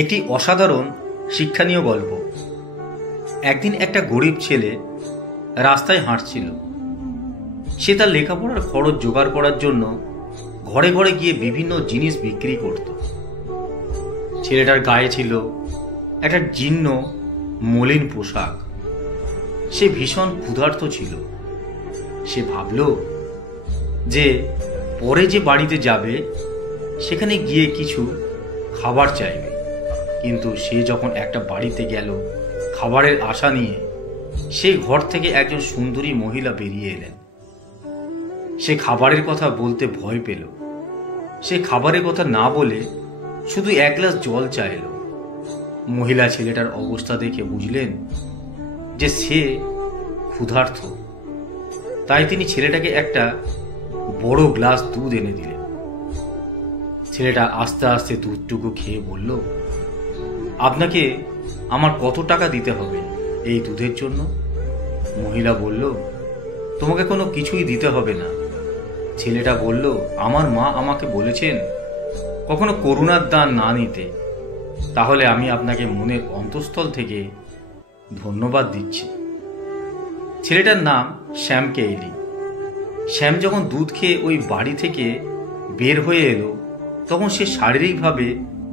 একটি অসাধারণ শিক্ষণীয় গল্প। একদিন একটা গরিব ছেলে রাস্তায় হাঁটছিল। সে তার লেখাপড়ার খরচ জোগাড় করার জন্য ঘরে ঘরে গিয়ে বিভিন্ন জিনিস বিক্রি করত। ছেলেটার গায়ে ছিল একটা জীর্ণ মলিন পোশাক। সে ভীষণ ক্ষুধার্ত ছিল। সে ভাবল যে পরে যে বাড়িতে যাবে সেখানে গিয়ে কিছু খাবার চাইবে। কিন্তু সে যখন একটা বাড়িতে গেল খাবারের আশা নিয়ে, সেই ঘর থেকে একজন সুন্দরী মহিলা বেরিয়ে এলেন। সে খাবারের কথা বলতে ভয় পেল। সে খাবারের কথা না বলে শুধু এক গ্লাস জল চাইল। মহিলা ছেলেটার অবস্থা দেখে বুঝলেন যে সে ক্ষুধার্ত। তাই তিনি ছেলেটাকে একটা বড় গ্লাস দুধ এনে দিলেন। ছেলেটা আস্তে আস্তে দুধটুকু খেয়ে বলল, আপনাকে আমার কত টাকা দিতে হবে এই দুধের জন্য? মহিলা বলল, তোমাকে কোনো কিছুই দিতে হবে না। ছেলেটা বলল, আমার মা আমাকে বলেছেন কখনো করুণার দান না নিতে। তাহলে আমি আপনাকে মনের অন্তঃস্থল থেকে ধন্যবাদ দিচ্ছি। ছেলেটার নাম শ্যাম কেইলি। শ্যাম যখন দুধ খেয়ে ওই বাড়ি থেকে বের হয়ে এলো, তখন সে শারীরিকভাবে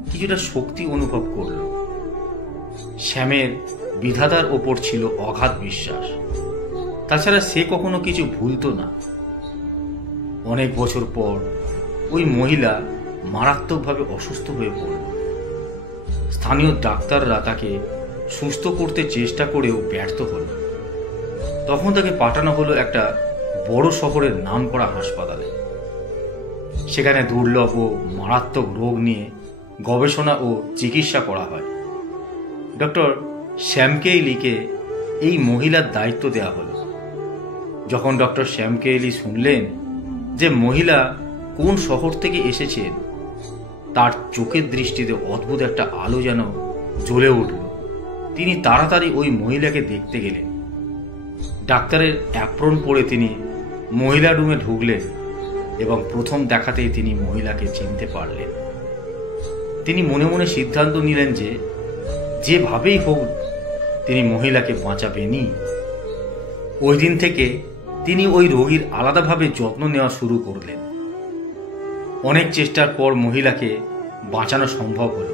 কিছুটা শক্তি অনুভব করল। শ্যামের বিধাতার ওপর ছিল অগাধ বিশ্বাস। তাছাড়া সে কখনো কিছু ভুলত না। অনেক বছর পর ওই মহিলা মারাত্মকভাবে অসুস্থ হয়ে পড়ল। স্থানীয় ডাক্তাররা তাকে সুস্থ করতে চেষ্টা করেও ব্যর্থ হল। তখন তাকে পাঠানো হলো একটা বড় শহরের নামকরা হাসপাতালে। সেখানে দুর্লভ ও মারাত্মক রোগ নিয়ে গবেষণা ও চিকিৎসা করা হয়। ডক্টর শ্যাম কেইলিকে এই মহিলার দায়িত্ব দেওয়া হলো। যখন ডক্টর শ্যাম কেইলি শুনলেন যে মহিলা কোন শহর থেকে এসেছেন, তার চোখের দৃষ্টিতে অদ্ভুত একটা আলো যেন জ্বলে উঠল। তিনি তাড়াতাড়ি ওই মহিলাকে দেখতে গেলেন। ডাক্তারের অ্যাপ্রন পরে তিনি মহিলা রুমে ঢুকলেন এবং প্রথম দেখাতেই তিনি মহিলাকে চিনতে পারলেন। তিনি মনে মনে সিদ্ধান্ত নিলেন যে যেভাবেই হোক তিনি মহিলাকে বাঁচাবেনই। ওই দিন থেকে তিনি ওই রোগীর আলাদাভাবে যত্ন নেওয়া শুরু করলেন। অনেক চেষ্টার পর মহিলাকে বাঁচানো সম্ভব হল।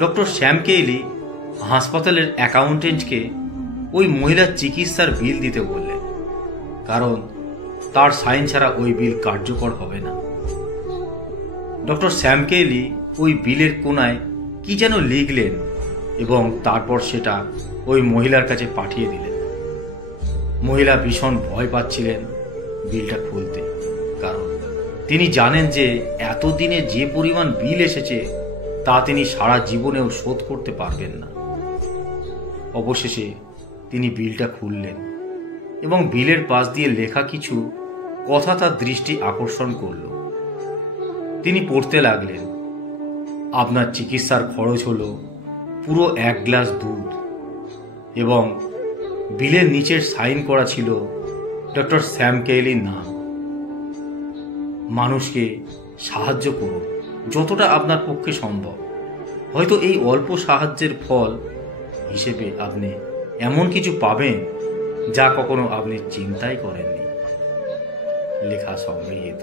ডক্টর শ্যাম কেইলি হাসপাতালের অ্যাকাউন্টেন্টকে ওই মহিলার চিকিৎসার বিল দিতে বললেন, কারণ তার সাইন ছাড়া ওই বিল কার্যকর হবে না। ডক্টর শ্যাম কেইলি ওই বিলের কোনায় কি যেন লিখলেন এবং তারপর সেটা ওই মহিলার কাছে পাঠিয়ে দিলেন। মহিলা ভীষণ ভয় পাচ্ছিলেন বিলটা খুলতে, কারণ তিনি জানেন যে এতদিনে যে পরিমাণ বিল এসেছে তা তিনি সারা জীবনেও শোধ করতে পারবেন না। অবশেষে তিনি বিলটা খুললেন এবং বিলের পাশ দিয়ে লেখা কিছু কথা তার দৃষ্টি আকর্ষণ করল। তিনি পড়তে লাগলেন, আপনার চিকিৎসার খরচ হলো পুরো 1 গ্লাস দুধ, এবং বিলের নিচের সাইন করা ছিল ডক্টর শ্যাম কেইলির নাম। মানুষকে সাহায্য করুন যতটা আপনার পক্ষে সম্ভব। হয়তো এই অল্প সাহায্যের ফল হিসেবে আপনি এমন কিছু পাবেন যা কখনো আপনি চিন্তাই করেননি। লেখা সংগৃহীত।